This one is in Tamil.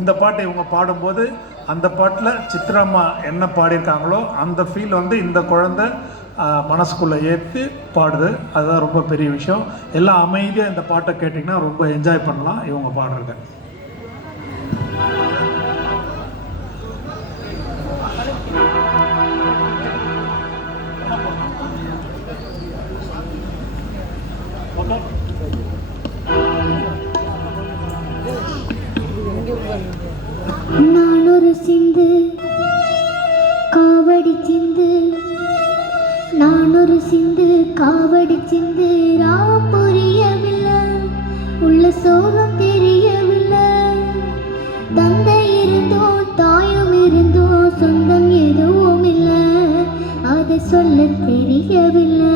இந்த பாட்டை இவங்க பாடும்போது அந்த பாட்டில் சித்ராம்மா என்ன பாடியிருக்காங்களோ அந்த ஃபீல் வந்து இந்த குழந்தை மனசுக்குள்ளே ஏற்றி பாடுது. அதுதான் ரொம்ப பெரிய விஷயம். எல்லாம் அமைதியாக இந்த பாட்டை கேட்டிங்கன்னா ரொம்ப என்ஜாய் பண்ணலாம் இவங்க பாடுறது. நான் ஒரு சிந்து காவடி சிந்து. நான் ஒரு சிந்து காவடி சிந்து. ரா புரியவில்லை உள்ள சோகம் தெரியவில்லை. தந்தை இருந்தோ தாயும் இருந்தோ சொந்தம் எதுவும் இல்லை. அதை சொல்ல தெரியவில்லை.